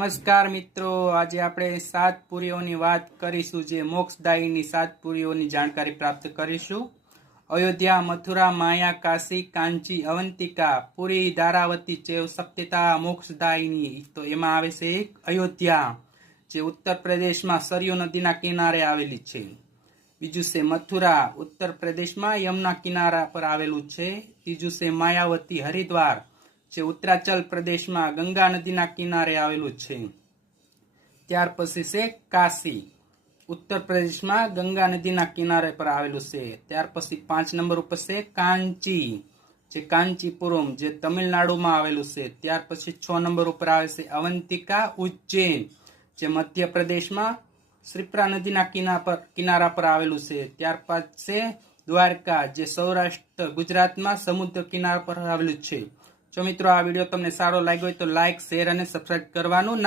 નમસ્કાર મિત્રો, આજે આપણે 7 પુરીઓની વાત કરીશું, જે મોક્ષદાયીની 7 પુરીઓની જાણકારી પ્રાપ્ત કરીશું। અયોધ્યા, મથુરા, માયા, કાશી, કાંચી, અવંતિકા, પુરી, ધારાવતી, ચેવ, સપ્તતા, મોક્ષદાયિની। તો એમાં આવે છે એક અયોધ્યા, જે ઉત્તર પ્રદેશમાં સરયુ નદીના કિનારે આવેલી છે। બીજું છે મથુરા, ઉત્તર પ્રદેશમાં યમુના કિનારા પર આવેલું છે। ત્રીજું છે માયાવતી, હરિદ્વાર, જે ઉત્તરાચલ પ્રદેશમાં ગંગા નદીના કિનારે આવેલું છે। ત્યાર પછી છે કાશી, ઉત્તર પ્રદેશમાં ગંગા નદીના કિનારે પર આવેલું છે। ત્યાર પછી 5 નંબર ઉપર છે કાંચી, જે કાંચીપુરમ, જે તમિલનાડુમાં આવેલું છે। ત્યાર પછી 6 નંબર ઉપર આવે છે અવંતિકા, ઉજ્જૈન, જે મધ્ય પ્રદેશમાં શ્રીપ્રા નદીના કિનારા પર આવેલું છે। ત્યાર પછી છે દ્વારકા, જે સૌરાષ્ટ્ર ગુજરાતમાં સમુદ્ર કિનારા પર આવેલું છે। જો મિત્રો આ વિડીયો તમને સારો લાગ્યો હોય તો લાઈક, શેર અને સબસ્ક્રાઇબ કરવાનું